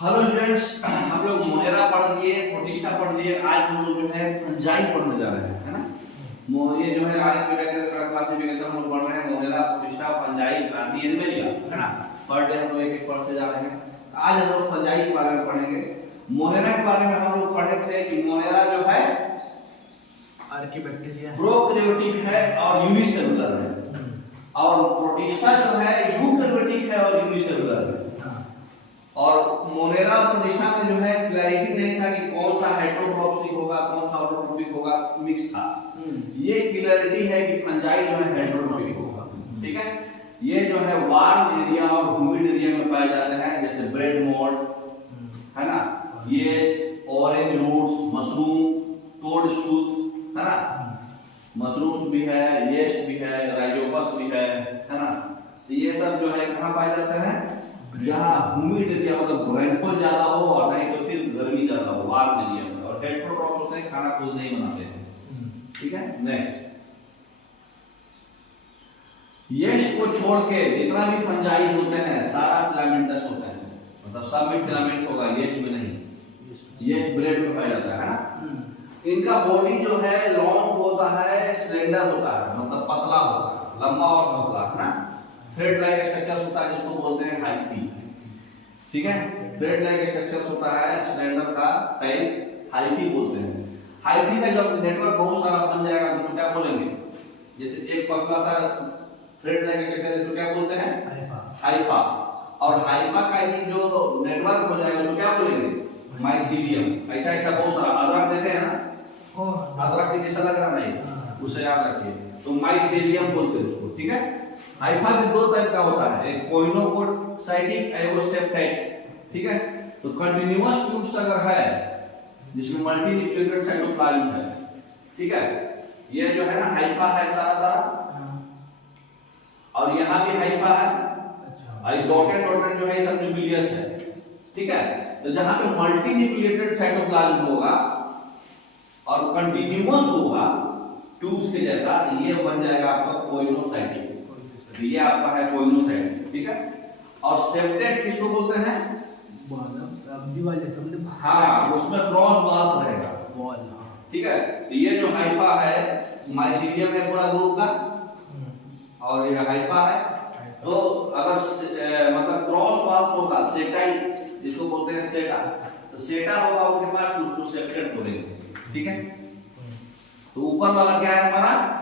Hello students, हम लोग Monera पढ़ लिए, प्रोटिस्टा पढ़ लिए। आज हम लोग जो है फंजाई पढ़ने जा रहे हैं, है ना। ये जो है आज का क्लासिफिकेशन हम लोग पढ़ रहे हैं मोनेरा, प्रोटिस्टा, फंजाई, ग्रांडी, एनिमेलिया, है ना। पर डे हम लोग एक एक पढ़ते जा रहे हैं। आज हम लोग फंजाई के बारे में पढ़ेंगे। मोनेरा के बारे में हम लोग पढ़े थे कि मोनेरा जो है आर्कीबैक्टीरिया प्रोकैरियोटिक है और यूनिसेलुलर है, और प्रोटिस्टा जो है यूकैरियोटिक है और यूनिसेलुलर है। और मोनेरा और प्रोटिस्टा में जो है क्लैरिटी नहीं था कि कौन सा हेटेरोट्रोपिक होगा, कौन सा ऑटोट्रोपिक होगा, मिक्स था। ये क्लैरिटी है कि फंजाई जो है हेटेरोट्रोपिक होगा, ठीक है। ये जो है वार्म एरिया और ह्यूमिड एरिया में पाए जाते हैं, जैसे ब्रेड मोल्ड, है ना, येस्ट, ऑरेंज रूट्स, मशरूम, टोडस्टूल्स, है ना। मशरूम्स भी है, येस्ट भी है, राइजोपस भी है ना। तो ये सब जो है कहाँ पाए जाते हैं? जहाँ ह्यूमिड एरिया, मतलब रेनफॉल ज्यादा हो और नहीं तो फिर गर्मी ज्यादा हो, वार्म एरिया में। और हेटेरोट्रोप होते हैं, खाना खुद नहीं बनाते हैं, ठीक है। नेक्स्ट, येस्ट को छोड़ के जितना भी फंजाई होते हैं सारा फिलामेंटस होते हैं, मतलब सब में फिलामेंट होगा, येस्ट में नहीं। येस्ट ब्रेड में पाया जाता है ना। इनका बॉडी जो है लॉन्ग होता है, स्लेंडर होता है, मतलब पतला होता है, लंबा और पतला, है ना। थ्रेड लाइक स्ट्रक्चर होता है जिसको बोलते हैं हाइफी, ठीक है। थ्रेड लाइक स्ट्रक्चर होता है स्लेंडर का टाइप, हाइफी बोलते हैं। हाइफी का जब नेटवर्क बहुत सारा बन जाएगा तो क्या बोलेंगे? जैसे एक पतला सा थ्रेड लाइक स्ट्रक्चर इसको क्या बोलते हैं? हाइफा। और हाइफा का ही जो नेटवर्क हो जाएगा उसको क्या बोलेंगे? माइसीलियम। ऐसा ऐसा बहुत सारा अदरक देते हैं ना, अदरक के जैसा लग रहा नहीं, उसे याद रखिए। तो माइसीलियम बोलते हैं उसको, ठीक है। हाइफा में दो टाइप का होता है, एक कोइनोकोसाइटिक, एक सेप्टाइट, ठीक है। तो कंटीन्यूअस ट्यूब्स अगर है जिसमें मल्टी न्यूक्लिएटेड साइटोप्लाज्म है, ठीक है, ये जो है ना हाइफा है सारा सारा, और यहाँ भी हाइफा है, और डॉटेड डॉटेड जो है सब न्यूक्लियस है, ठीक है। तो जहां पे मल्टी न्यूक्लिएटेड साइटोप्लाज्म होगा और कंटीन्यूअस होगा ट्यूब्स के जैसा, ये बन जाएगा आपका कोइनोसाइटिक। तो ये आपका है कोइनोसाइट, ठीक है। और सेप्टेट किसको बोलते हैं? हाँ, उसमें क्रॉस वॉल्स रहेगा, ठीक है। तो ये जो हाइफा है माइसीलियम है पूरा ग्रुप का, और ये हाइफा है। तो अगर मतलब क्रॉस वॉल्स होगा, सेटाई जिसको बोलते हैं सेटा, तो सेटा होगा उनके पास तो उसको सेप्टेट बोलेंगे, ठीक है। तो ऊपर वाला क्या है हमारा?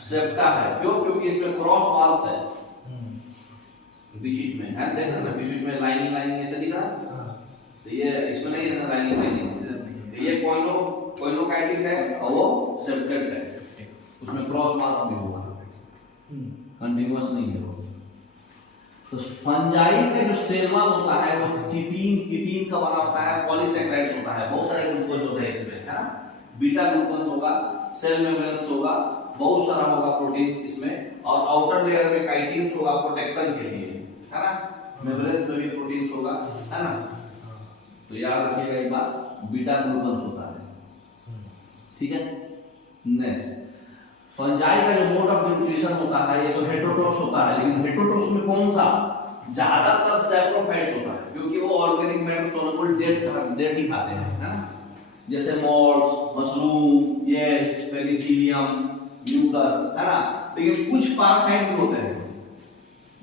सेप्टा है। क्यों? क्योंकि इसमें क्रॉस वॉल्स है बीच में, है देख रहे ना, बीच में लाइनिंग लाइनिंग ऐसे दिख रहा। तो ये इसमें नहीं है लाइनिंग लाइनिंग, ये कोइनोकाइटिक है और वो सेप्टेट है, उसमें क्रॉस वॉल्स भी होगा, कंटीन्यूअस नहीं है वो। तो फंजाई का जो सेल वॉल होता है वो चिटीन का बना होता है, पॉलीसैकेराइड्स होता है, बहुत सारे ग्लूकोज होते हैं इसमें, है ना। बीटा ग्लूकोज होगा, सेल मेम्ब्रेन्स होगा, बहुत सारा होगा प्रोटीन्स इसमें, और आउटर लेयर में काइटिन्स होगा प्रोटेक्शन के लिए, है ना। मेम्ब्रेन्स में भी प्रोटीन्स होगा, है ना। तो याद रखिएगा एक बात, बीटा ग्लूकोज होता है, ठीक है। नेक्स्ट, फंजाई का जो मोड ऑफ न्यूट्रिशन होता है ये तो हेटेरोट्रोप्स होता है, लेकिन हेटेरोट्रोप्स में कौन सा? ज्यादातर सैप्रोफाइट्स होता है, क्योंकि वो ऑर्गेनिक मैटर सोल्युबल डेट ही खाते हैं, है ना। जैसे मोल्ड्स, मशरूम, येस्ट, पेनिसिलियम, न्यूकर, है ना। लेकिन कुछ पैरासाइट भी होते हैं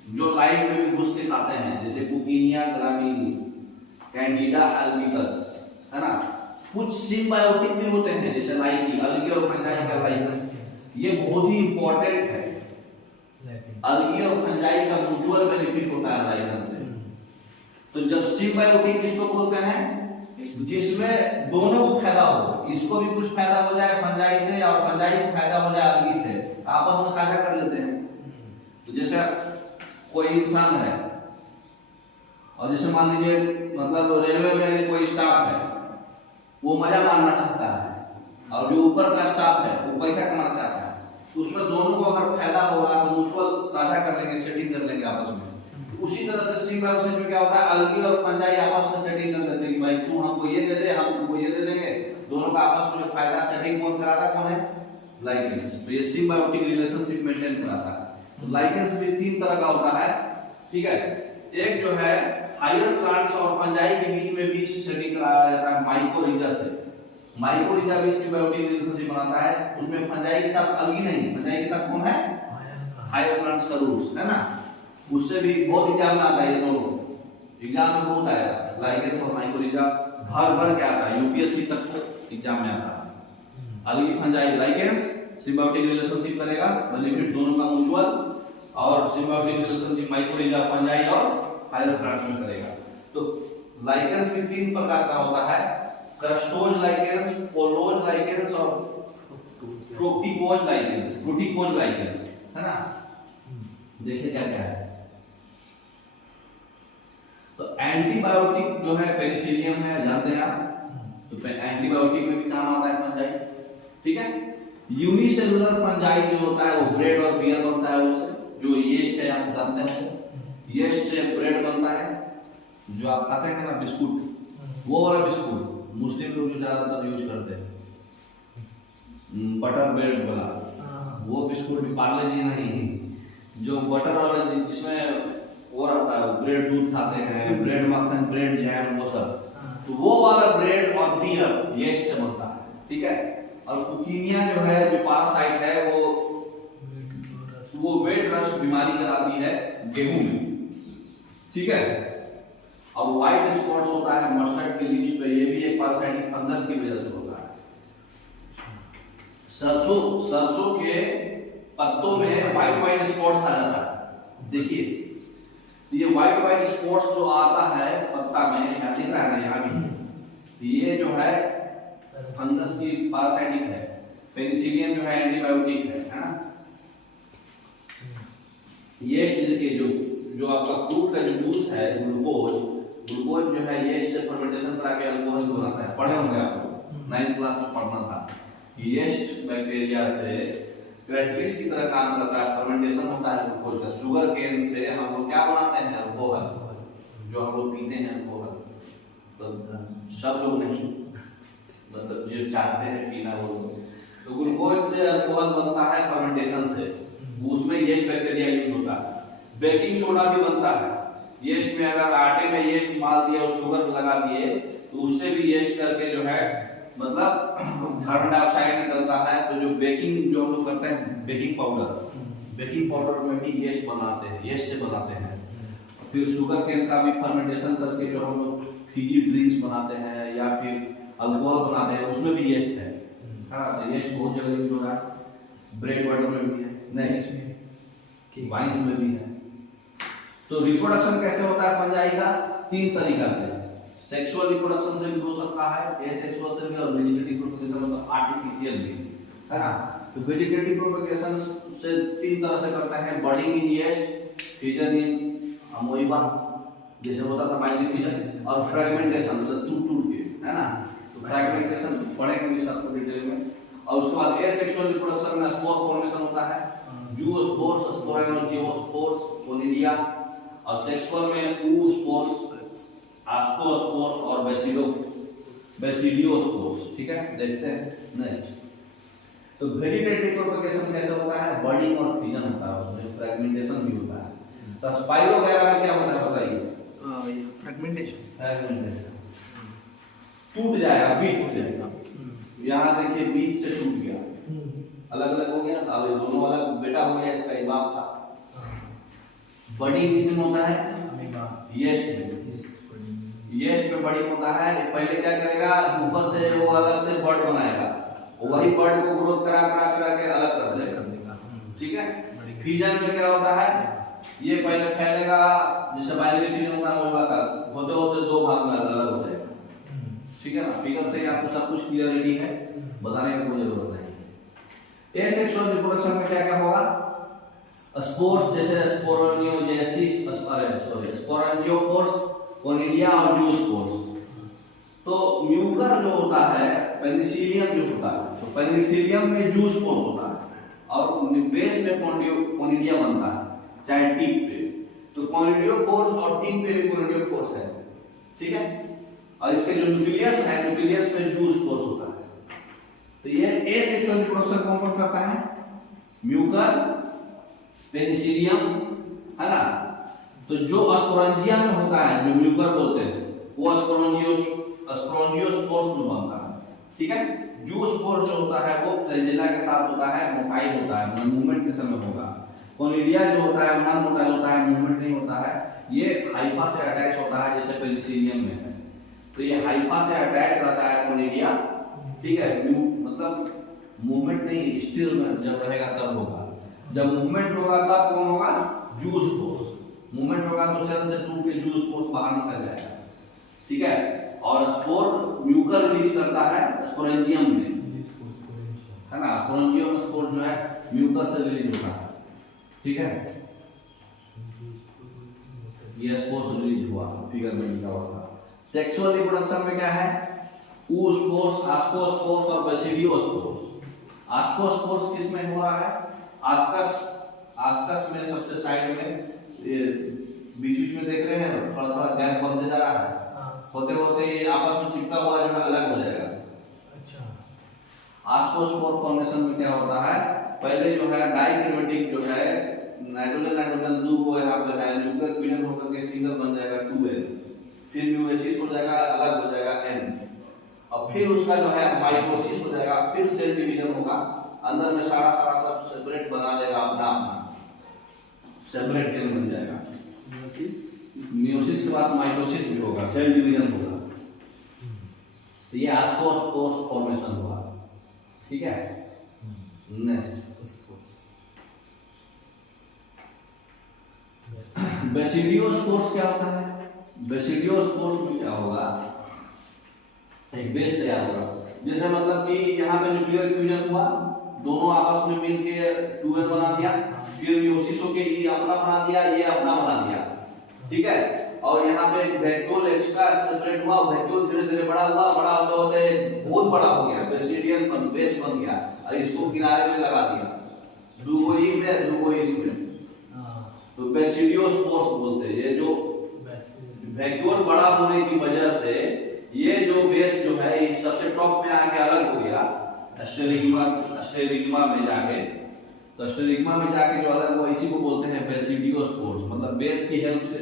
जो लाइफ में भी घुस के खाते हैं, जैसे पुकिनिया ग्रामिनीस, कैंडिडा अल्बिकस, है ना। कुछ सिम्बायोटिक भी होते हैं जैसे लाइकी, अलगी और फंजाई का लाइकस। ये बहुत ही इंपॉर्टेंट है, अलगी और फंजाई का म्यूचुअल बेनिफिट होता है लाइकन से। तो जब सिम्बायोटिक किसको बोलते हैं? जिसमें दोनों को फायदा हो, इसको भी कुछ फायदा हो जाए फंजाई से और फंजाई को फायदा हो जाए अलगी से, आपस में साझा कर लेते हैं। तो जैसे कोई इंसान है और जैसे मान लीजिए मतलब रेलवे में कोई स्टाफ है, वो मजा मारना चाहता है, और जो ऊपर का स्टाफ है वो पैसा कमाना चाहता है, तो उसमें दोनों को अगर फायदा हो रहा है तो म्यूचुअल साझा कर लेंगे, सेटिंग कर लेंगे आपस में। उसी तरह से सिम्बायोसिस में क्या होता है, अलगी और फंजाई आपस में सेटिंग कर लेते हैं कि भाई तू हमको ये दे दे, हम तुमको ये दे देंगे, दोनों का आपस में फायदा सेटिंग कौन कराता? कौन है? लाइकेंस। तो ये सिम्बायोटिक रिलेशनशिप मेंटेन कराता है। तो लाइकेंस भी तीन तरह का होता है, ठीक है। एक जो है हायर प्लांट्स और फंजाई के बीच में भी स्टडी कराया जाता है माइकोरिजा से। माइकोरिजा भी सिम्बायोटिक रिलेशनशिप बनाता है, उसमें फंजाई के साथ अलग ही नहीं, फंजाई के साथ कौन है, हायर प्लांट्स का रूट्स है ना। उससे भी बहुत एग्जाम में आता है, ये दोनों एग्जाम में बहुत आया, लाइकेंस और माइकोरिजा भर के आता है, यूपीएससी तक एग्जाम में आता है। अलगी फंजाई लाइकेंस सिम्बायोटिक रिलेशनशिप करेगा, बेनिफिट दोनों का म्यूचुअल, और सिम्बायोटिक रिलेशनशिप माइकोरिजा फंजाई और हायर प्लांट्स में करेगा। तो लाइकेंस भी 3 प्रकार का होता है, क्रस्टोज लाइकेंस, पोलोज लाइकेंस और प्रोटिकोज लाइकेंस, है ना। देखिए क्या क्या है। तो एंटीबायोटिक जो है पेनिसिलियम है, जानते हैं आप, तो एंटीबायोटिक में भी काम आता है फंजाई, ठीक है। यूनिसेलुलर फंजाई जो होता है वो ब्रेड और बियर बनता है, उससे जो यीस्ट है आप जानते हैं, यीस्ट से ब्रेड बनता है, जो आप खाते हैं ना बिस्कुट, वो वाला बिस्कुट मुस्लिम लोग जो ज्यादातर यूज करते हैं, बटर ब्रेड वाला, वो बिस्कुट भी पार्ले जी नहीं, जो बटर वाला जिसमें वो रहता है, ब्रेड दूध खाते हैं, ब्रेड मक्खन, ब्रेड जैम, वो सब, तो वो वाला ब्रेड और बियर यीस्ट से बनता है, ठीक है। और कुकिनिया जो है, जो पैरासाइट है, वो वेट रस्ट बीमारी कराती है गेहूं में, ठीक है। और व्हाइट स्पॉट्स होता है मस्टर्ड के लीव्स पे, ये भी एक पैरासाइटिक फंगस की वजह से होता है। सरसों के पत्तों में व्हाइट स्पॉट्स आ जाता है, देखिए ये व्हाइट स्पॉट्स जो आता है पत्ता में, यहाँ दिख रहा है ना, यहाँ भी, ये जो है फंगस की पैरासाइटिक है। पेनिसिलियम जो है एंटीबायोटिक है ना। यीस्ट देखिए, जो आपका फ्रूट का जो जूस है, ग्लूकोज जो है यीस्ट से फर्मेंटेशन करा के अल्कोहल बनाता है, पढ़े होंगे आप लोग, 9th क्लास में पढ़ना था। यीस्ट बैक्टीरिया से कैटलिस्ट की तरह काम करता है, फर्मेंटेशन होता है ग्लूकोज का। शुगर केन से हम लोग क्या बनाते हैं, अल्कोहल, जो हम लोग पीते हैं अल्कोहल, तो सब लोग नहीं, मतलब जो चाहते हैं पीना वो, तो ग्लूकोज से अल्कोहल बनता है फर्मेंटेशन से, उसमें यीस्ट बैक्टीरिया यूज होता है। बेकिंग सोडा भी बनता है यीस्ट में, अगर आटे में यीस्ट डाल दिया और शुगर लगा दिए तो उससे भी यीस्ट करके जो है, मतलब कार्बन डाइऑक्साइड निकलता है। तो जो बेकिंग जो हम लोग करते हैं, बेकिंग पाउडर में भी यीस्ट बनाते हैं, यीस्ट से बनाते हैं। फिर शुगर केन का भी फर्मेंटेशन करके जो हम लोग फिजी ड्रिंक्स बनाते हैं या फिर अल्कोहल बनाते हैं, उसमें भी यीस्ट है। हाँ, तो यीस्ट बहुत जगह यूज हो रहा है, ब्रेड बटर में भी है, नहीं वाइन्स में भी है। तो रिप्रोडक्शन कैसे होता है फंजाई का, 3 तरीका से। सेक्सुअल रिप्रोडक्शन से भी हो सकता है, एसेक्सुअल से भी, और वेजिटेटिव प्रोपगेशन मतलब आर्टिफिशियल भी, है ना। तो वेजिटेटिव प्रोपगेशन से 3 तरह से करते हैं, budding in yeast, fusion in amoeba जैसे होता था बाइनरी फ्यूजन, और फ्रैगमेंटेशन मतलब टूट के, है ना। तो फ्रैगमेंटेशन पढ़ेंगे भी सब डिटेल में। और उसके बाद एसेक्सुअल रिप्रोडक्शन में स्पोर फॉर्मेशन होता है, जूओस्पोर्स, स्पोरेनोजियोस्पोर्स, कोनिडिया, और सेक्सुअल में oospores, आस्कोस्पोर्स और बेसिलियोस्पोर्स, ठीक है। देखते हैं नेक्स्ट। तो वेजिटेटिव प्रोपगेशन कैसे होता है, बडिंग और फ्यूजन होता है, उसमें फ्रैगमेंटेशन भी होता है। तो स्पाइरोगैरा में क्या होता है बताइए, फ्रैगमेंटेशन टूट जाएगा बीच से, यहाँ देखिए बीच से टूट गया, अलग अलग हो गया, अब ये दोनों अलग, बेटा हो गया इसका, बाप था। बडिंग किसमें होता है, यीस्ट में बडिंग होता है। पहले क्या करेगा, ऊपर से वो अलग से बड बनाएगा, वही बड को ग्रोथ करा के अलग कर देगा, ठीक है। फ्यूजन में क्या होता है, ये पहले फैलेगा, जैसे बाइनरी फ्यूजन होता है, होते होते 2 भाग में अलग हो जाएगा, ठीक है ना। फिगर से आपको सब कुछ क्लियरिटी है, बताने की कोई जरूरत नहीं। एसेक्सुअल रिप्रोडक्शन में क्या क्या होगा, स्पोर्स जैसे स्पोरोनियोजेनेसिस, स्पोरेंजियोस्पोर्स, कोनिडिया और जूओस्पोर्स। तो म्यूकर जो होता है, पेनिसिलियम जो होता है, तो पेनिसिलियम में जूओस्पोर्स होता है और बेस में कोनिडिया बनता है, चाहे टिप पे। तो कोनिडियोकोर्स और टिप पे भी कोनिडियोकोर्स है, ठीक है। और इसके जो न्यूक्लियस है, न्यूक्लियस में जूओस्पोर्स होता है। तो ये एसेक्सुअल रिप्रोडक्शन कौन करता है, म्यूकर, पेनिसिलियम, है ना, तो जो स्पोरेंजियम में होता है, जो म्यूकर बोलते हैं, वो स्पोरेंजियोस्पोर्स में बनता है। ठीक है, जूस्पोर जो होता है वो फ्लैजेला के साथ होता है, मोटाइल होता है, मूवमेंट के समय होगा। कोनिडिया जो होता है नॉन मोटाइल होता है, मूवमेंट नहीं होता है, ये हाइफा से अटैच होता है, जैसे पेनिसिलियम में है। तो ये हाइफा से अटैच रहता है कोनिडिया। ठीक है, मतलब मूवमेंट नहीं, स्थिर में जब रहेगा तब होगा। जब मूवमेंट होगा तब कौन होगा? जूस्पोर। मूवमेंट होगा तो सेल से टूट के जूस्पोर बाहर निकल जाएगा। ठीक है, और स्पोर म्यूकर रिलीज करता है स्पोरेंजियम में, है ना। स्पोरेंजियम में स्पोर जो है म्यूकर से रिलीज होता है। ठीक है, ये स्पोर से रिलीज हुआ, फिगर में लिखा हुआ था। सेक्सुअल रिप्रोडक्शन में क्या है? oospores, ascospores और basidiospores। ascospores किस में हो रहा है? आस्कस में सबसे साइड में, बीच बीच में देख रहे हैं, थोड़ा थोड़ा गैप बनते जा रहा है। होते होते ये आपस में चिपका हुआ जो है अलग हो जाएगा। अच्छा, आस्कोस्पोर फॉर्मेशन में क्या होता है? पहले जो है डाइक्रोमेटिक जो है नाइट्रोजन दो वो यहाँ पे है, न्यूक्लियर फ्यूजन होकर के सिंगल बन जाएगा 2n, फिर म्यूएसिस हो जाएगा, अलग हो जाएगा n, और फिर उसका जो है माइटोसिस हो जाएगा, फिर सेल डिवीजन होगा, अंदर में सारा सब सेपरेट बना देगा अपना सेपरेट n बन जाएगा। मियोसिस के बाद माइटोसिस भी होगा, सेल डिवीजन होगा। तो ये आस्कोस्पोर्स फॉर्मेशन हुआ। ठीक है, नेक्स्ट बेसिडियोस्पोर्स क्या होता है? बेसिडियोस्पोर्स में क्या होगा? एक बेस तैयार होगा, जैसे मतलब कि यहाँ पे न्यूक्लियर फ्यूजन हुआ, दोनों आपस में मिलके 2n बना दिया, फिर मियोसिस होके ये अपना बना दिया, ये अपना बना दिया। ठीक है, और यहाँ पे वैक्यूल एक्स्ट्रा सेपरेट हुआ, वैक्यूल धीरे धीरे बड़ा हुआ, बड़ा होते होते बहुत बड़ा हो गया, बेसिडियम बेस बन गया, और इसको किनारे में लगा दिया, दूगो ई में दूगो इसमें, तो बेसिडियोस्पोर्स बोलते हैं। ये जो वैक्यूल बड़ा होने की वजह से ये जो बेस जो है ये सबसे टॉप में आके अलग हो गया, स्टेरिग्मा में जाके, तो स्टेरिग्मा में जाके जो अलग हुआ, इसी को बोलते हैं बेसिडियोस्पोर्स। मतलब बेस की हेल्प से,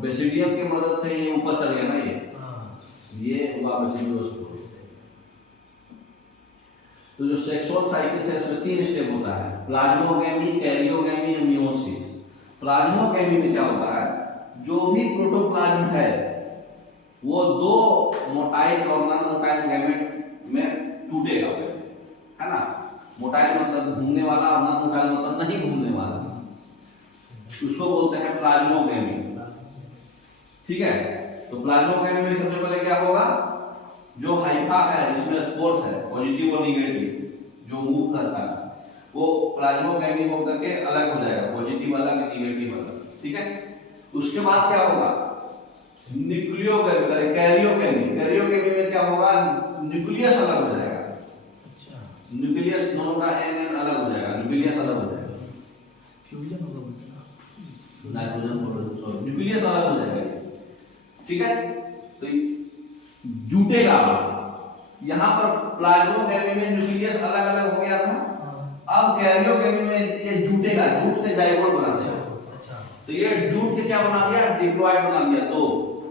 बेसिडियम की मदद से ये ऊपर चल गया ना, ये हुआ बेसिडियोस्पोर्स। तो जो सेक्सुअल साइकिल है इसमें 3 स्टेप होता है, प्लाज्मोगेमी, कैरियोगेमी और मियोसिस। प्लाज्मोगेमी में क्या होता है? जो भी प्रोटोप्लाज्म है वो 2 मोटाइल और नॉन मोटाइल गैमेट में टूटेगा, है ना। मोटाइल मतलब घूमने वाला और नॉन मोटाइल मतलब नहीं घूमने वाला, उसको बोलते हैं प्लाज्मोगेमी। ठीक है, तो प्लाज्मोगेमी में सबसे पहले क्या होगा? जो हाइफा है जिसमें स्पोर्स है, पॉजिटिव और निगेटिव, जो मूव करता है, वो प्लाज्मोगेमी होकर के अलग हो जाएगा, पॉजिटिव अलग, निगेटिव अलग। ठीक है, उसके बाद क्या होगा? न्यूक्लियोगेमी, कैरियोगेमी। कैरियोगेमी में क्या होगा? न्यूक्लियस अलग हो जाएगा। अच्छा, न्यूक्लियस दोनों का n अलग हो जाएगा, न्यूक्लियस अलग हो जाएगा, फ्यूजन होगा, नाइट्रोजन प्रोटोन, न्यूक्लियस अलग हो जाएगा। ठीक है, तो जुटेगा। यहाँ पर प्लाज्मोगेमी में न्यूक्लियस अलग अलग हो गया था, अब कैरियोगेमी में ये जुटेगा, जूट से जाइगोट बना देगा। तो ये जूट के क्या बना दिया? डिप्लॉइड बना दिया, 2,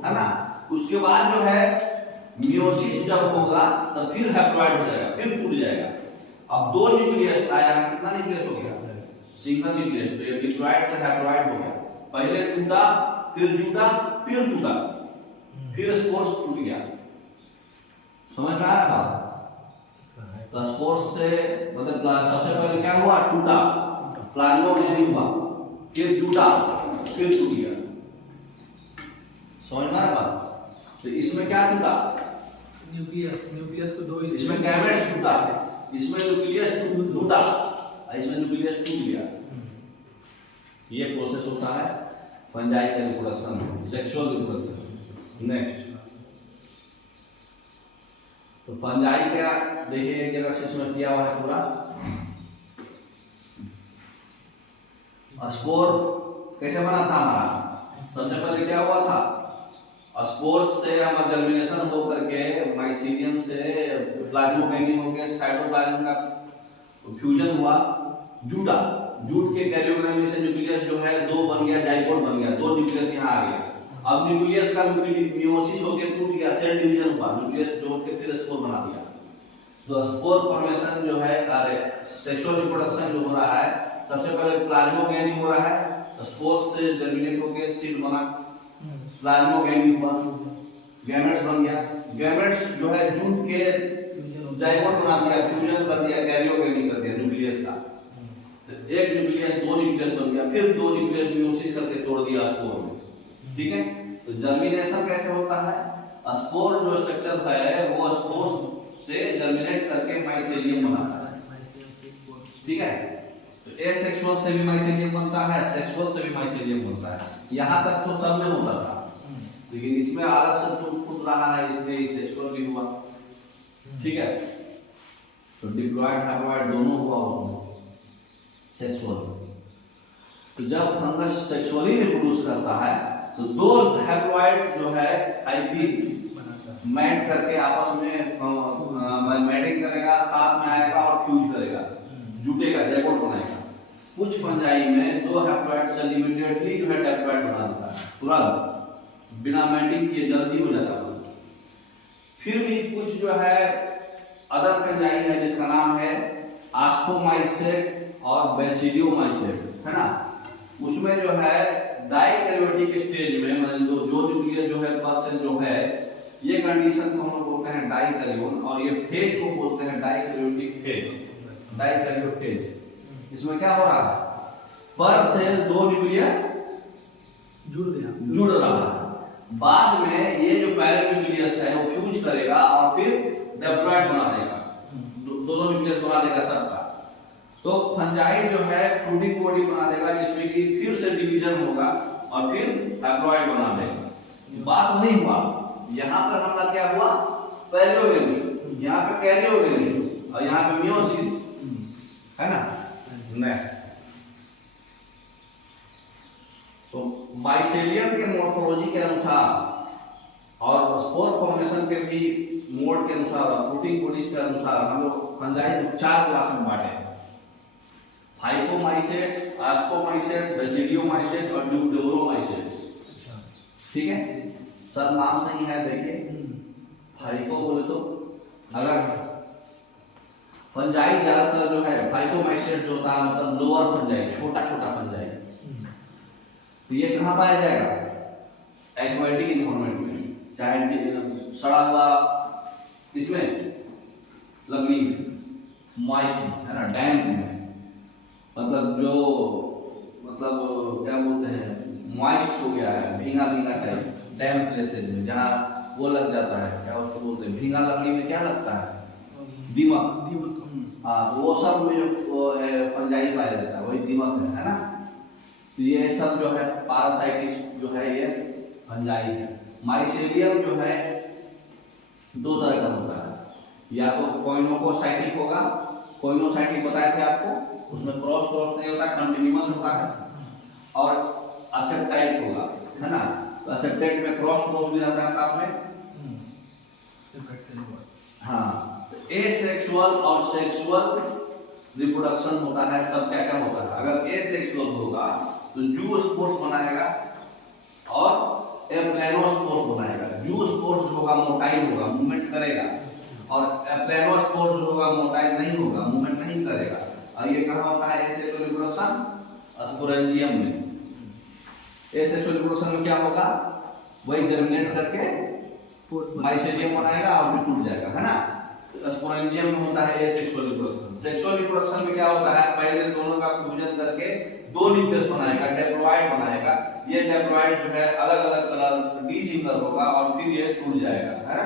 है ना। उसके बाद जो है मियोसिस जब होगा तो फिर हैप्लॉइड हो जाएगा, फिर टूट जाएगा। अब 2 न्यूक्लियस आया, कितना न्यूक्लियस हो गया? Single nucleus. तो ये डिप्लॉइड से हैप्लॉइड हो गया, पहले टूटा, फिर जुटा, फिर टूटा, फिर स्पोर्स टूट गया। समझ में आ रहा है? तो स्पोर्स से मतलब सबसे पहले क्या हुआ? टूटा, प्लाज्मोगेमी हुआ, फिर जुटा, फिर टूट गया। समझ में आ रहा? तो इसमें क्या टूटा? न्यूक्लियस को 2 इसमें गैमेट्स टूटा, इसमें न्यूक्लियस टूटा, इसमें न्यूक्लियस टूट गया। ये प्रोसेस होता है फंजाई के रिप्रोडक्शन में, सेक्सुअल रिप्रोडक्शन। नेक्स्ट, तो फंजाई क्या देखिए, एक जगह से इसमें किया हुआ है पूरा। स्पोर कैसे बना था हमारा? सबसे पहले क्या हुआ था? स्पोर से हमारा जर्मिनेशन हो करके माइसीलियम से प्लाज्मोगेमी हो गया, साइटोप्लाज्म का फ्यूजन हुआ, जुटा, जूट के कैरियोग्राम से न्यूक्लियस जो है दो बन गया, जाइगोट बन गया, दो न्यूक्लियस यहाँ आ गया। अब न्यूक्लियस का मियोसिस होकर टूट गया, सेल डिवीजन हुआ, न्यूक्लियस जोड़ के फिर स्पोर बना दिया। तो स्पोर फॉर्मेशन जो है सेक्सुअल रिप्रोडक्शन जो हो रहा है, सबसे पहले प्लाज्मोगेनी हो रहा है, स्पोर से जर्मिनेट होकर सीड बना, प्लाज्मोगेनी हुआ, गैमेट्स बन गया, गैमेट्स जो है जूट के जाइगोट बना दिया, फ्यूजन कर दिया, कैरियोगेनी कर दिया न्यूक्लियस का। तो एक न्यूक्लियस दो न्यूक्लियस बन गया, फिर दो न्यूक्लियस मियोसिस करके तोड़ दिया स्पोर में। ठीक है, तो जर्मिनेशन कैसे होता है? स्पोर जो स्ट्रक्चर है वो स्पोर से जर्मिनेट करके माइसेलियम बनाता है। ठीक है, तो एसेक्सुअल से भी माइसेलियम बनता है, सेक्सुअल से भी माइसेलियम बनता है। यहाँ तक तो सब में होता था, लेकिन इसमें अलग से टूट रहा है, इसलिए सेक्सुअल भी हुआ। ठीक है, तो डिप्लॉयड हैप्लॉयड दोनों हुआ सेक्सुअल। तो जब फंगस सेक्सुअली रिप्रोड्यूस करता है तो दो हैप्लॉयड जो है हाइब्रिड मैट करके आपस में मैटिंग करेगा, साथ में आएगा और फ्यूज करेगा, जुटेगा, जाइगोट बनाएगा। कुछ फंजाई में दो हैप्लॉयड सेल इमीडिएटली जो है डिप्लॉयड बना देता है, तुरंत बिना मैटिंग किए जल्दी हो जाता है। फिर भी कुछ जो है अदर फंजाई है जिसका नाम है आस्कोमाइसेट और बेसिडियोमाइसेट, है ना। उसमें जो है डाइकैरियोटिक स्टेज में मतलब जो न्यूक्लियस जो है पर्सन जो है, ये कंडीशन को हम लोग बोलते हैं डाइकैरियोन, और ये फेज को बोलते हैं डाइकैरियोटिक फेज, डाइकैरियोट फेज। इसमें क्या हो रहा है? पर सेल दो न्यूक्लियस जुड़ रहा है, बाद में ये जो पैरेंट न्यूक्लियस है वो फ्यूज करेगा और फिर डिप्लॉयड बना देगा, दोनों न्यूक्लियस बना देगा सबका। तो फंजाई जो है फ्रूटिंग बॉडी बना देगा जिसमें कि फिर से डिवीजन होगा और फिर हैप्लॉयड बना देगा। बात वही हुआ, यहाँ पर हमला क्या हुआ? पैरियोगेनी, यहाँ पे कैरियोगेनी और यहाँ पे मियोसिस, है ना। नेक्स्ट, तो माइसेलियम के मॉर्फोलॉजी के अनुसार और स्पोर फॉर्मेशन के भी मोड के अनुसार और फ्रूटिंग बॉडीज के अनुसार हम लोग फंजाई को चार क्लास में बांटे हैं: फाइकोमाइसेट्स, आस्कोमाइसेट्स, बेसिडियोमाइसेट्स और ड्यूटेरोमाइसेट्स। ठीक है, सर नाम सही है, देखिए फाइको बोले तो अगर फंजाई ज्यादातर जो है फाइकोमाइसेट जो होता है मतलब लोअर फंजाई, छोटा छोटा फंजाई, तो ये कहाँ पाया जाएगा? एक्वेटिक एनवायरनमेंट में, चाहे सड़ा हुआ इसमें लकड़ी मॉइस्ट है ना, डैम्प में, मतलब जो मतलब क्या बोलते हैं मॉइस्ट हो गया है, भींगा भींगा टाइप, डैम्प प्लेसेज में जहाँ वो लग जाता है, क्या उसको बोलते हैं, भींगा लकड़ी में क्या लगता है? दीमक। हाँ, तो वो सब में जो फंजाई पाया जाता है वही दीमक है ना। तो ये सब जो है पारासाइटिस जो है ये फंजाई है। माइसेलियम जो है दो तरह का होता है, या तो कोइनोकोसाइटिक होगा, कोइनोसाइटिक बताए थे आपको, उसमें क्रॉस नहीं होता, कंटिन्यूअस होता है, और असेप्टाइट होगा, है ना। तो असेप्टाइट में क्रॉस भी रहता है साथ में। हाँ, तो एसेक्सुअल और सेक्सुअल रिप्रोडक्शन होता है, तब क्या क्या होता है? अगर एसेक्सुअल होगा तो जू स्पोर्स बनाएगा और एप्लेनोस्पोर्स बनाएगा। जू स्पोर्स जो होगा मोटाइल होगा, मूवमेंट करेगा, और एप्लेनोस्पोर्स जो होगा मोटाइल नहीं होगा, मूवमेंट नहीं करेगा। और ये कहाँ होता है एसेक्सुअल रिप्रोडक्शन? स्पोरेंजियम में। एसेक्सुअल रिप्रोडक्शन में क्या होगा? वही जर्मिनेट करके माइसेलियम बनाएगा और फिर टूट जाएगा, है ना। तो स्पोरेंजियम में होता है एसेक्सुअल रिप्रोडक्शन। सेक्सुअल रिप्रोडक्शन में क्या होता है? पहले दोनों का फ्यूजन करके दो न्यूक्लियस बनाएगा, डिप्लॉयड बनाएगा। ये डिप्लॉयड जो है अलग अलग कलर डिसिमिलर होगा और फिर ये टूट जाएगा, है।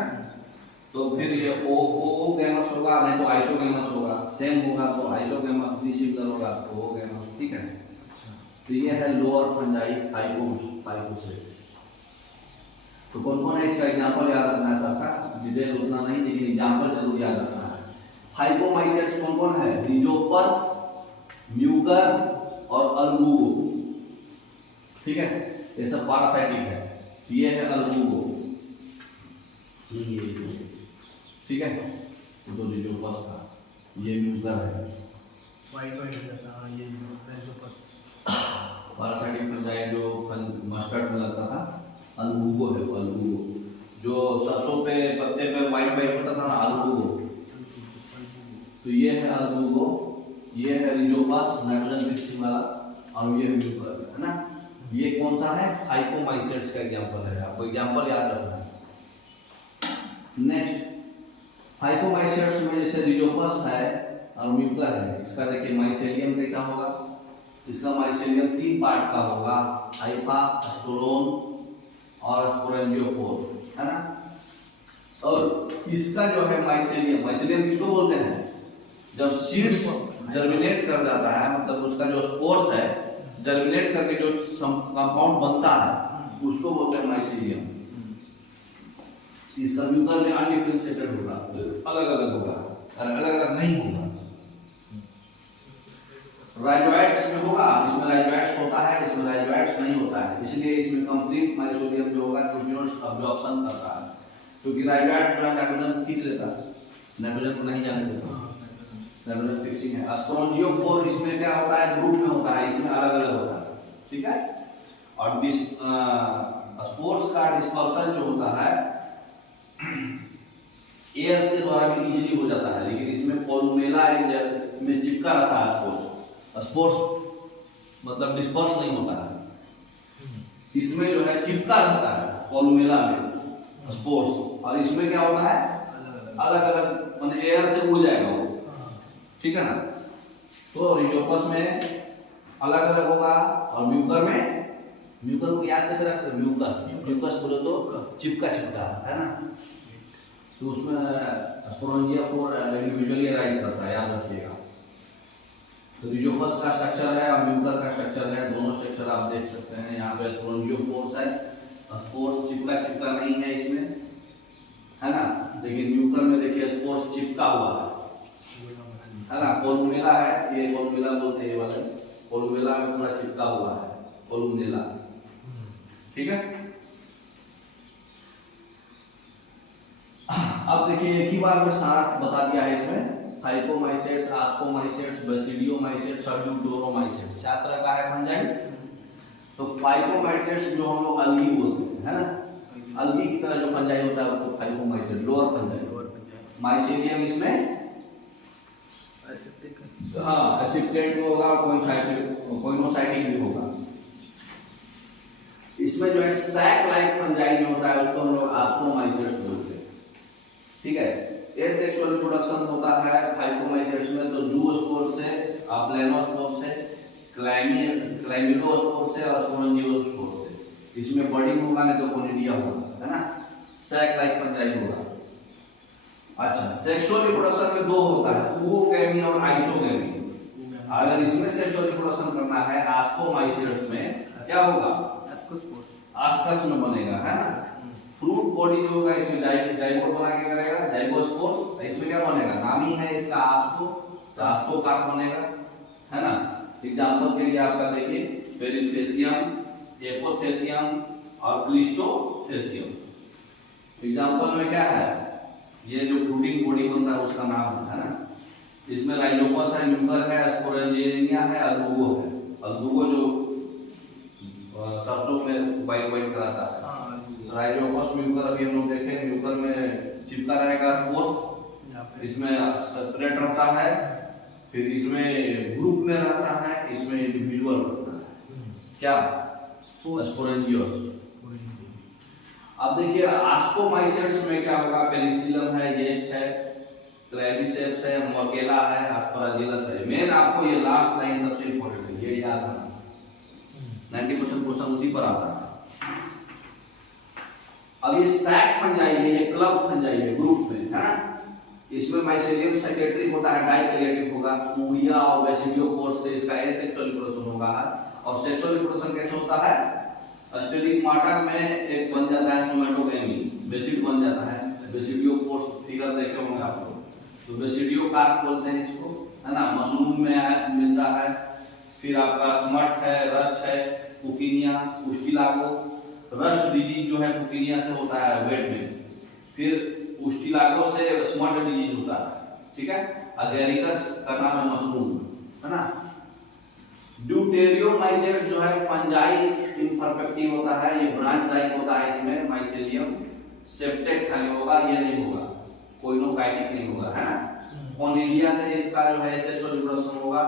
तो फिर ये ओ गैमस होगा, नहीं तो आइसोगैमस होगा, सेम होगा तो आइसोगैमस, डिसिमिलर होगा तो ओ गैमस। ठीक है, तो ये है लोअर फंजाई फाइकोसेट। तो कौन कौन है इसका एग्जांपल याद रखना है सबका, डिटेल उतना नहीं लेकिन एग्जांपल जरूर याद रखना है। फाइकोमाइसेट्स कौन कौन है? रिजोपस, म्यूकर और अल्बुगो। ठीक है, ये सब पारासाइटिक है। ये है अल्बुगो, ठीक है, तो रिजोपस का, ये म्यूकर है, वाइट वाइट हो जाता है। हाँ ये राइजोपस। पैरासाइटिक फंजाई जो मस्टर्ड में लगता था, अल्बुगो है, अल्बुगो जो सरसों पे पत्ते पे वाइट वाइट होता था ना, अल्बुगो। तो ये है अल्बुगो, ये है रिजोपस नाइट्रोजन फिक्सिंग वाला, और ये है म्यूकर, है ना। ये कौन सा है? फाइकोमाइसेट्स का एग्जांपल है, आपको एग्जांपल याद रखना है। नेक्स्ट फाइकोमाइसेट्स में जैसे रिजोपस है और म्यूकर है, इसका देखिए माइसेलियम कैसा होगा। इसका माइसेलियम 3 पार्ट का होगा, हाइफा, स्टोलोन और स्पोरेंजियोफोर, है ना। और इसका जो है माइसेलियम, माइसेलियम किसको बोलते हैं? जब सीड्स जर्मिनेट कर जाता है, मतलब उसका जो स्पोर्स है जर्मिनेट करके जो कंपाउंड बनता है उसको बोलते हैं माइसेलियम। इसका म्यूकर में अनडिफरेंशिएटेड होगा, अलग अलग होगा, अलग अलग नहीं होगा। राइजोइड्स इसमें होगा, इसमें राइजोइड्स होता है, इसमें राइजोइड्स नहीं होता है, इसलिए इसमें कंप्लीट माइसोलियम जो होगा न्यूट्रिएंट्स अब्जॉर्प्शन करता है, क्योंकि राइजोइड्स जो है नाइट्रोजन खींच लेता है, नाइट्रोजन को नहीं जाने देता, नाइट्रोजन फिक्सिंग है। स्पोरेंजियोफोर इसमें क्या होता है? ग्रुप में होता है, इसमें अलग अलग होता है, ठीक है। और स्पोर्स का डिस्पर्सन जो होता है एयर से द्वारा भी इजीली हो जाता है, लेकिन इसमें कोलुमेला में चिपका रहता है स्पोर्स, स्पोर्स मतलब डिस्पर्स नहीं होता है, इसमें जो है चिपका रहता है कोलुमेला में स्पोर्स, और इसमें क्या होता है? अलग अलग, मतलब एयर से उड़ जाएगा वो, ठीक है ना। तो रिजोपस में अलग अलग होगा, और म्यूकर में, म्यूकर को याद कैसे रखते हैं? म्यूकस, म्यूकस बोले तो चिपका चिपका, है ना। तो उसमें स्पोरेंजियोफोर इंडिविजुअली अराइज करता है, याद रखिएगा। तो रिजोपस का स्ट्रक्चर है और म्यूकर का स्ट्रक्चर है, दोनों स्ट्रक्चर आप देख सकते हैं। यहाँ पे स्पोरेंजियोफोर्स है, स्पोर्स चिपका चिपका नहीं है इसमें, है ना, लेकिन म्यूकर में देखिए स्पोर्स चिपका हुआ है ना। कोलुमेला है, ये कोलुमेला बोलते हैं, ये वाले कोलुमेला में पूरा चिपका हुआ है, कोलुमेला, ठीक है। अब देखिए एक ही बार में सारा बता दिया है इसमें, फाइकोमाइसेट्स, आस्कोमाइसेट्स, बेसिडियोमाइसेट्स और ड्यूक्लोरोमाइसेट्स, 4 तरह का है फंजाई। तो फाइकोमाइसेट्स जो हम लोग अलगी बोलते हैं, है ना, अलगी की तरह जो फंजाई होता है उसको फाइकोमाइसेट, लोअर फंजाई। माइसेलियम इसमें हाँ एसिप्टेट होगा, कोइनोसाइटिक भी होगा। इसमें जो है सैक लाइक फंजाई जो होता है उसको हम लोग आस्कोमाइसेट्स बोलते हैं, ठीक है। एसेक्सुअल रिप्रोडक्शन होता है फाइकोमाइसेट्स में, तो जूस्पोर से, प्लेनोस्पोर से, क्लाइमिडोस्पोर से और स्पोरेंजियोस्पोर से। इसमें बर्डिंग होगा नहीं तो कोनिडिया होगा, है ना, सैक लाइक फंजाई होगा। अच्छा, सेक्सुअल रिप्रोडक्शन में 2 होता है, oogamia और आइसोगेमी। अगर इसमें सेक्सुअल रिप्रोडक्शन करना है आस्कोमाइसेट्स में, क्या होगा? आस्कस में बनेगा, है ना। फ्रूट बॉडी जो होगा इसमें जाइगोट बना के करेगा, जाइगोस्पोर्स। इसमें क्या बनेगा? नाम ही है इसका आस्को, तो आस्को कार्प बनेगा, है ना। एग्जांपल के लिए आपका देखिए पेरिथेसियम, एपोथेसियम और क्लिस्टोथेसियम। एग्जांपल में क्या है? ये जो फ्रूटिंग बॉडी बनता है उसका नाम है ना। इसमें राइजोपस है, म्यूकर है, स्पोरेंजिया है, अल्बुगो है। अल्बुगो जो सरसों में वाइट वाइट कराता है, राइजोपस, म्यूकर अभी हम लोग देखें, म्यूकर में चिपका रहेगा स्पोर्स, इसमें सेपरेट रहता है, फिर इसमें ग्रुप में रहता है, इसमें इंडिविजुअल रहता है, क्या? स्पोरेंजियोस। अब देखिए आस्कोमाइसेट्स में क्या होगा? पेनिसिलियम है, येस्ट है, क्लैविसेप्स है, मर्केला है, एस्पराजिलस है। मेन आपको ये लास्ट लाइन सबसे इंपॉर्टेंट है, ये याद रखना, 90% क्वेश्चन उसी पर आता है। अब ये सैक फंजाई है, ये क्लब फंजाई है, ग्रुप में, है ना। इसमें माइसेलियम सेक्रेटरी होता है, डाइकैरियोटिक होगा, उड़िया और बेसिडियोफोर्स से इसका एसेक्सुअल रिप्रोडक्शन होगा। और सेक्सुअल रिप्रोडक्शन कैसे होता है? स्टेडिगमाटा में एक बन जाता है सोमेटोगेमी, बेसिड बन जाता है, बेसिडियोफोर्स फिगर देखे होंगे आप लोग, तो बेसिडियोकार्प बोलते हैं इसको, है ना। मशरूम में मिलता है, फिर आपका स्मट है, रस्ट है, पुकिनिया, पुस्टिलागो। रस्ट डिजीज जो है पुकिनिया से होता है वेट में, फिर पुस्टिलागो से स्मट डिजीज होता है, ठीक है। अगेरिकस का नाम है मशरूम, है ना। ड्यूटेरियोमाइसेट्स जो है फंजाई इनपरफेक्टिव होता है, ये ब्रांच लाइक होता है, इसमें माइसेलियम सेप्टेट खाली होगा, ये नहीं होगा, कोइनोकाइटिक नहीं होगा, है ना। कॉनिडिया से इसका जो है सेक्सुअल रिप्रोडक्शन होगा,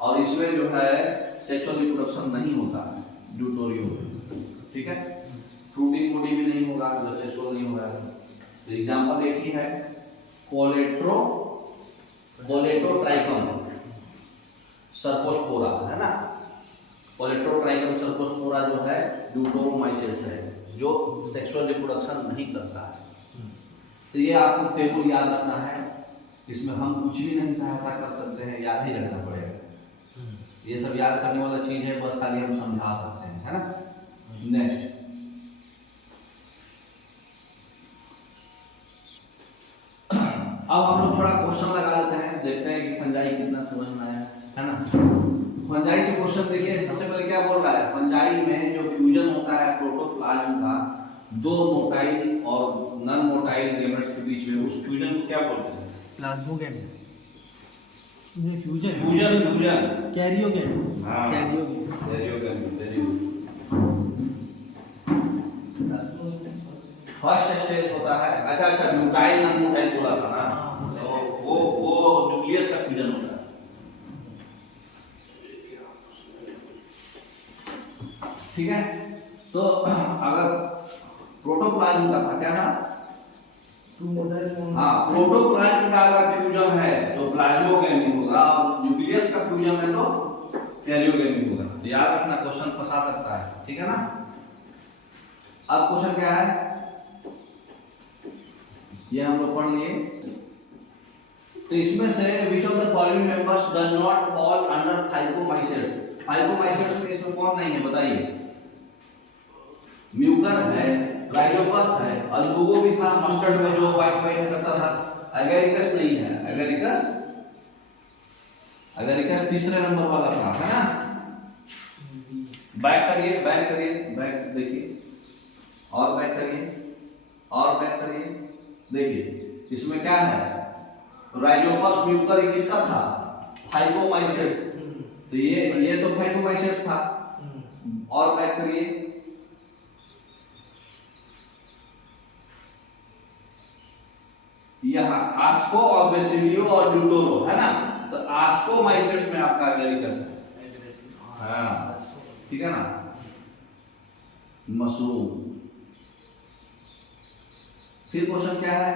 और इसमें जो है सेक्सुअल रिप्रोडक्शन नहीं होता है ड्यूटोरियो में, ठीक है। फ्रूटिंग फ्रूटिंग भी नहीं होगा जब सेक्सुअल नहीं होगा। तो एग्जांपल एक ही है, कोलेटोट्राइकम सर्कोस्पोरा, है ना। कोलेटोट्राइकम सर्कोस्पोरा जो है ड्यूटोरोमाइसेट्स है, जो सेक्सुअल रिप्रोडक्शन नहीं करता है। तो ये आपको टेबल याद रखना है, इसमें हम कुछ भी नहीं सहायता कर सकते हैं, याद ही रखना पड़ेगा। ये सब याद करने वाला चीज है, बस खाली हम समझा सकते हैं, है ना। नेक्स्ट, अब हम लोग थोड़ा क्वेश्चन लगा लेते हैं, देखते हैं कि फंजाई कितना समझ में आया, है ना। फंजाई से क्वेश्चन देखिए, सबसे पहले क्या बोल रहा है, फंजाई में जो फ्यूजन होता है प्रोटोप्लाज्म का दो मोटाइल और नॉन मोटाइल गैमेट्स के बीच में, उस फ्यूजन को क्या बोलते हैं? प्लाज्मोगैमेट, ये फ्यूजन कैरियोगैमेट, हाँ, कैरियोगैमेट। फर्स्ट स्टेज होता है, अच्छा न्यूटाइल नॉन मोटाइल बोला था ना, तो वो न्यूक्लियस का फ्यूजन होता है। ठीक है, तो अगर प्रोटोप्लाज्म का था क्या था, हाँ, प्रोटोप्लाज्म का अगर फ्यूजन है तो प्लाज्मोगैमी होगा, और न्यूक्लियस का फ्यूजन है तो कैरियोगैमी होगा। याद रखना, क्वेश्चन फंसा सकता है, ठीक है ना। अब क्वेश्चन क्या है, ये हम लोग पढ़ लिए। तो इसमें से which of the following members does not fall under phycomycetes? Phycomycetes में इसमें कौन नहीं है बताइए? म्यूकर है, राइजोपस है, अल्बुगो भी था मस्टर्ड में जो व्हाइट करता था, एगेरिकस नहीं है, एगेरिकस तीसरे नंबर वाला था, है ना। बैक करिए, देखिए, और बैक करिए, देखिए इसमें क्या है, राइजोपस म्यूकर ये किसका था? फाइकोमाइसेट्स। तो ये तो फाइकोमाइसेट्स था। और बैक करिए, यहाँ आस्को और बेसिलियो और ड्यूटोरो, है ना। तो आस्कोमाइसेट्स में आपका एगेरिकस है, हाँ, ठीक है ना। मशरूम। फिर क्वेश्चन क्या है,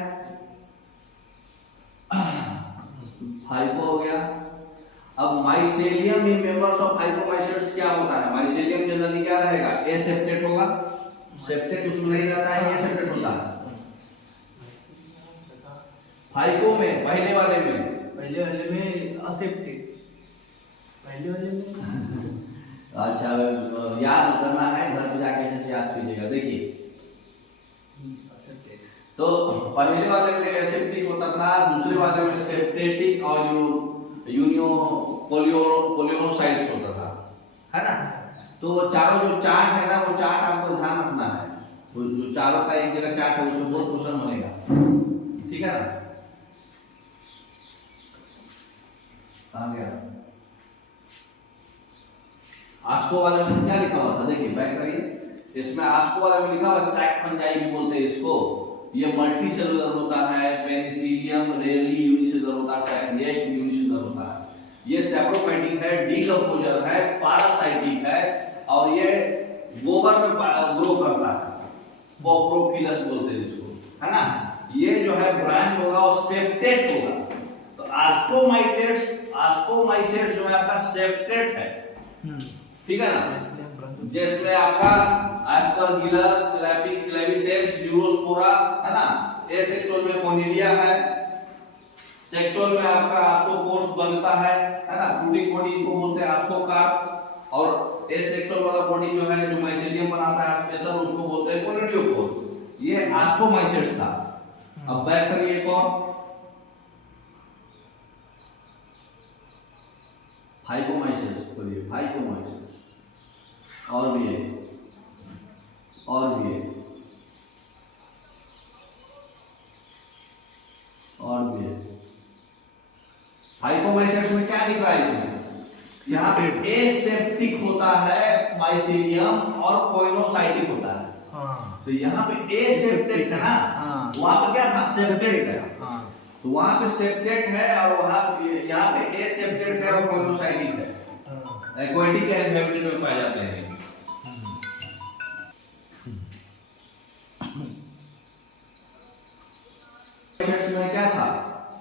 फाइको हो गया। अब mycelium in members of phycomycetes क्या होता है? माइसेलियम जनरली क्या रहेगा? ए सेप्टेट होगा, सेप्टेट उसमें नहीं रहता है, ए सेप्टेट होता है। फाइको में पहले वाले में असेप्टेड, पहले वाले में अच्छा, याद करना है, घर पे जाके ऐसे याद कीजिएगा। देखिए, तो पहले वाले में एसेप्टिक होता था, दूसरे वाले में सेप्टेटिक और कोलियोसाइट्स होता था, है ना। तो चारों जो चार्ट है ना, वो चार्ट आपको ध्यान रखना है, तो जो चारों का एक जगह चार्ट है उसमें बहुत क्वेश्चन बनेगा, ठीक है ना। कहाँ गया? आस्को वाले में क्या लिखा हुआ था? देखिए, बैक करिए, इसमें आस्को वाले में लिखा हुआ सैक फंजाई भी बोलते हैं इसको। ये मल्टी सेलुलर होता है, पेनिसिलियम रेयरली यूनिसेलुलर होता है, सैकनेस्ट यूनिसेलुलर होता है। ये सैप्रोफाइटिक है, डीकंपोजर है, पारासाइटिक है, और ये गोबर में ग्रो करता है, पोप्रोफिलस बोलते हैं इसको, है ना। ये जो है ब्रांच होगा और सेप्टेट होगा। तो आस्कोमाइसेट्स जो है आपका सेप्टेट है, ठीक है ना। जिसमें आपका एस्परगिलस, क्लेविसेप्स, ड्यूरोस्पोरा, है ना। एसेक्सुअल में कोनिडिया है, सेक्सुअल में आपका आस्कोपोर्स बनता है ना। फ्रूटिंग बॉडी को बोलते हैं आस्कोकार्प, और एसेक्सुअल वाला बॉडी जो है, जो माइसेलियम बनाता है स्पेशल, उसको बोलते हैं कोनिडियोकोर्स। ये आस्कोमाइसेट्स था। अब बैक करिए, कौन? फाइकोमाइसेट्स, बोलिए फाइकोमाइसेट्स। और भी है, और भी है, और भी है। फाइकोमाइसेट्स में क्या दिख रहा है? इसमें यहाँ पे एसेप्टिक होता है माइसीलियम और कोइनोसाइटिक होता है। हाँ। तो यहाँ पे एसेप्टेट है ना, हाँ। वहां पे क्या था, सेप्टेट है। हाँ। तो वहां पे सेप्टेट है और वहां यहाँ पे एसेप्टेट है और कोइनोसाइटिक है। एक्वाटिक हैबिटेट में पाए जाते हैं। में क्या था,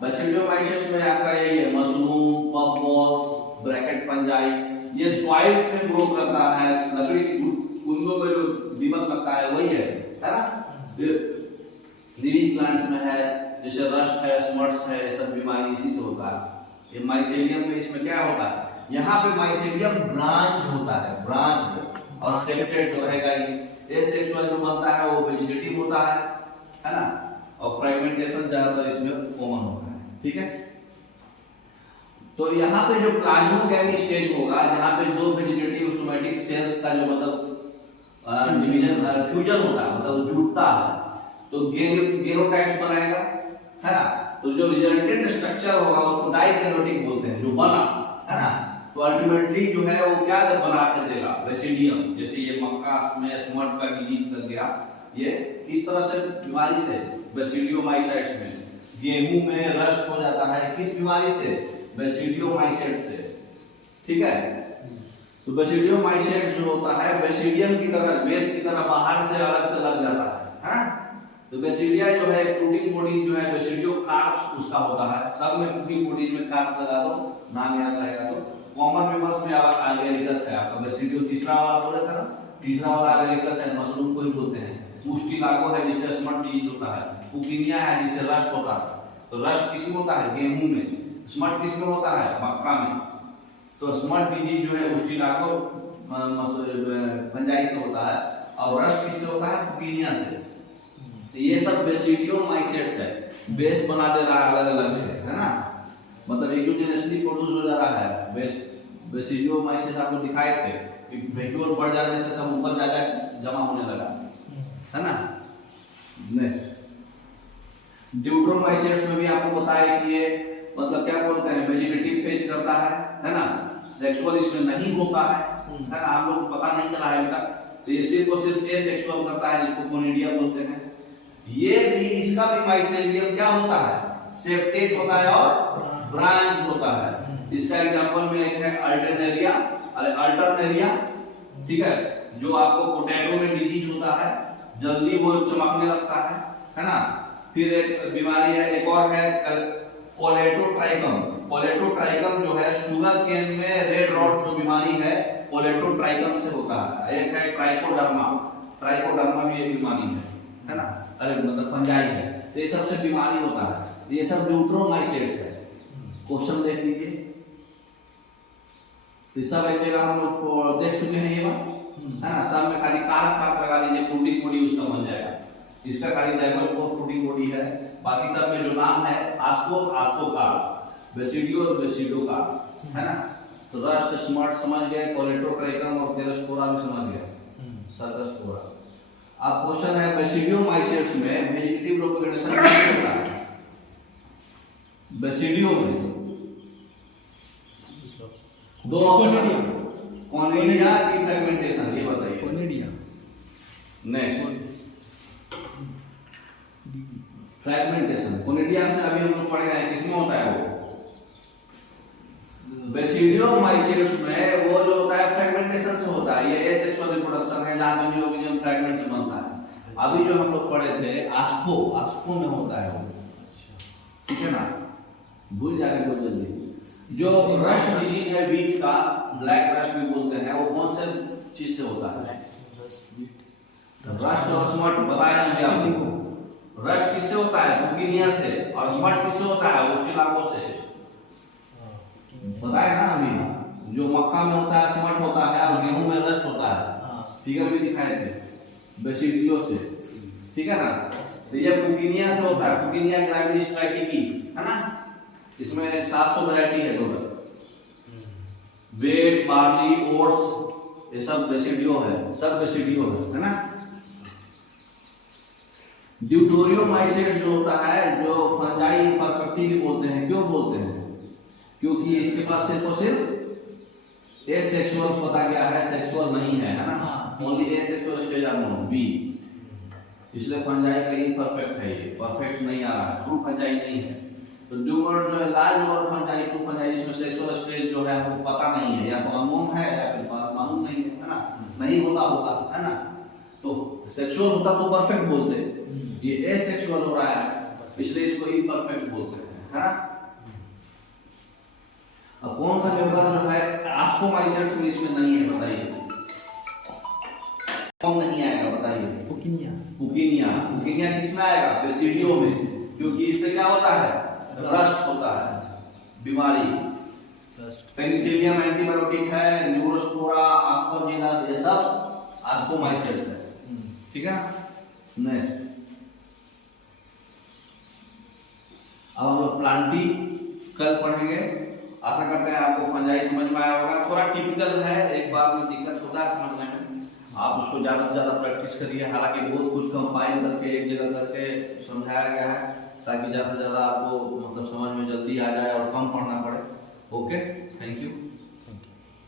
बैसिडियोमाइसेट्स में आपका यही है, मशरूम, पफबॉल्स, ब्रैकेट फंजाई, ये सॉइल्स में ग्रो करता है, लकड़ी की कुंडों में जो दीमक लगता है वही है ना। लिविंग प्लांट्स में है, जैसे रस्ट है, स्मट्स है, ये सब बीमारी इसी से होता है। ये माइसेलियम में इसमें क्या होता है, यहाँ पे माइसेलियम ब्रांच होता है, ब्रांच और सेप्टेट जो रहेगा ये एसेक्सुअल जो बनता है वो वेजिटेटिव होता है ना, और फ्रेगमेंटेशन ज्यादातर इसमें कॉमन होता है। ठीक है, तो यहाँ पे जो प्लाज्मोगैमी स्टेज होगा, जहाँ पे जो वेजिटेटिव सोमैटिक सेल्स का जो मतलब डिवीजन फ्यूजन होता है, मतलब जुड़ता है, तो गेनोटाइप्स बनाएगा, है ना। तो जो रिजल्टेंट स्ट्रक्चर होगा उसको डाइगेनोटिक बोलते हैं, जो बना, है ना। तो अल्टीमेटली जो है वो क्या बना कर देगा, रेसिडियम। जैसे ये मक्का में स्मट का डिजीज कर गया, ये किस तरह से बीमारी से, बैसिडियोमाइसेट्स में। गेहूं में रस्ट हो जाता है किस बीमारी से, बैसिडियोमाइसेट्स से। ठीक है, तो बैसिडियोमाइसेट्स जो होता है बैसिडियम की तरह, बेस की तरह बाहर से अलग से लग जाता है। तो बैसिडिया जो है प्रोटीन प्रोटीन जो है बैसिडियो कार्प्स उसका होता है। सब में प्रोटीन प्रोटीन में कार्प लगा दो, नाम याद रहेगा। तो कॉमन मेंबर्स में एगेरिकस है आपका, बैसिडियो तीसरा वाला बोला था ना, तीसरा वाला एगेरिकस है, मशरूम को ही बोलते हैं। पुस्टिलागो है जिससे स्मट डिजीज होता है, पुकिनिया है जिससे रस्ट होता है। तो रस्ट किसमें होता है, गेहूं में। स्मट किसमें होता है, मक्का में। तो स्मट डिजीज जो है पुस्टिलागो फंजाई से होता है, और रस्ट किससे होता है, पुकिनिया से। तो ये सब बैसिडियोमाइसेट्स है, बेस बना दे रहा है अलग अलग है ना, मतलब एक्सोजेनसली प्रोड्यूस हो जा रहा है। बैसिडियोमाइसेट्स आपको दिखाए थे कि वैक्यूल बढ़ जाने से सब ऊपर ज्यादा जमा होने लगा, है ना। ड्यूट्रोमाइसेट्स में भी आपको बताया कि ये मतलब क्या बोलते हैं, वेजिटेटिव फेज करता है ना, सेक्सुअल इसमें नहीं होता है ना, आप लोग को पता नहीं चला है इनका। तो ये सिर्फ और सिर्फ एसेक्सुअल करता है, जिसको कोनिडिया बोलते हैं। ये भी, इसका भी माइसेलियम क्या होता है, सेप्टेट होता है और ब्रांच होता है। इसका एग्जांपल में एक है अल्टरनेरिया, ठीक है, जो आपको पोटैटो में डिजीज होता है, जल्दी वो चमकने लगता है ना। फिर एक बीमारी है, एक और है कोलेटोट्राइकम। कोलेटोट्राइकम जो है शुगर केन में रेड रॉट जो बीमारी है, कोलेटोट्राइकम से होता है। एक है ट्राइकोडर्मा, ट्राइकोडर्मा भी एक बीमारी है ना, अरे मतलब फंजाई है। तो ये सबसे बीमारी होता है, ये सब ड्यूट्रोमाइसेट्स है। क्वेश्चन देख लीजिए, तो सब एक जगह हम लोग देख चुके हैं ये बात, है ना। सब में खाली कारक लगा दीजिए, प्रोटीन बॉडी उसका बन जाएगा। इसका खाली जाइगोस्पोर प्रोटीन बॉडी है, बाकी सब में जो नाम है आस्कोप, आस्कोकार्प, बैसिडियो और बैसिडोकार्प, है ना। तो रस्ट, स्मट समझ गए, कोलेटोट्राइकम और थेरोस्पोरा भी समझ गए, सर्कोस्पोरा। अब क्वेश्चन है बैसिडियोमाइसेट्स में वेजिटेटिव प्रोपगेशन कैसे होता है। बैसिडियो में दो कोनिडिया की फ्रेगमेंटेशन, ये बताइए। कोनिडिया नहीं, फ्रेगमेंटेशन कोनिडिया से अभी हम लोग पढ़ गए, किसमें होता है वो, बैसिडियोमाइसेट्स में वो जो होता है फ्रेगमेंटेशन से होता है। ये एसेक्सुअल रिप्रोडक्शन है, जहां पे न्यूक्लियम फ्रेगमेंट से बनता है। अभी जो हम लोग पढ़े थे आस्को में होता है वो, ठीक है ना, भूल जाने को जल्दी। जो रस्ट डिजीज है वीट का, ब्लैक रस्ट भी बोलते हैं, वो कौन से चीज से होता है, रस्ट और स्मट बताया मुझे आपको। रस्ट किससे होता है, पुकिनिया से, और स्मट किससे होता है, पुस्टिलागो से, बताया ना अभी। जो मक्का में होता है स्मट होता है, और गेहूं में रस्ट होता है, फिगर भी दिखाए थे, बैसिडियो से, ठीक है ना। तो ये पुकिनिया से होता है, पुकिनिया ग्रेविडिस स्ट्राइटिकी, है ना। इसमें 700 वैरायटी है टोटल। वेट, बार्ली, ओट्स, ये सब बैसिडियो है, सब बैसिडियो है ना। ड्यूटोरियोमाइसेट्स जो होता है, जो फंजाई परपेक्टिव बोलते हैं, क्यों बोलते हैं, क्योंकि इसके पास सिर्फ और सिर्फ एसेक्सुअल पता क्या है, सेक्सुअल नहीं है ना, हाँ। Only asexual stage of known be, इसलिए फंजाई का इम्परफेक्ट है, ये परफेक्ट नहीं आ रहा है, ट्रू फंजाई नहीं है। तो ड्यूमर जो है लार्ज और फंजाई, ट्रू फंजाई, इसमें सेक्सुअल स्टेज जो है हमको पता नहीं है, या तो अननोन है या फिर मालूम नहीं है ना, नहीं होता होगा है ना। तो सेक्सुअल होता तो परफेक्ट बोलते, ये एसेक्सुअल हो रहा है इसलिए इसको इम्परफेक्ट बोलते हैं है ना। अब कौन सा लेवल जो है आस्कोमाइसेट्स में इसमें नहीं है, बताइए कौन नहीं आएगा, बताइए। पुकिनिया। पुकिनिया, पुकिनिया किसमें आएगा, बेसिडियो में, क्योंकि इससे क्या होता है, रस्ट होता है, बीमारी। पेनिसिलियम एंटीबायोटिक है, न्यूरोस्पोरा, आस्परजिलस, ये सब आस्कोमाइसेट्स है, ठीक है ना। नेक्स्ट अब हम लोग प्लांटी कल पढ़ेंगे, आशा करते हैं आपको फंजाई समझ में आया होगा। थोड़ा टिपिकल है, एक बार में दिक्कत होता है समझने में, आप उसको ज़्यादा से ज़्यादा प्रैक्टिस करिए। हालांकि बहुत कुछ कंपाइल करके एक जगह करके समझाया गया है ताकि ज़्यादा से ज़्यादा आपको मतलब समझ में जल्दी आ जाए और कम पढ़ना पड़े। Okay, thank you.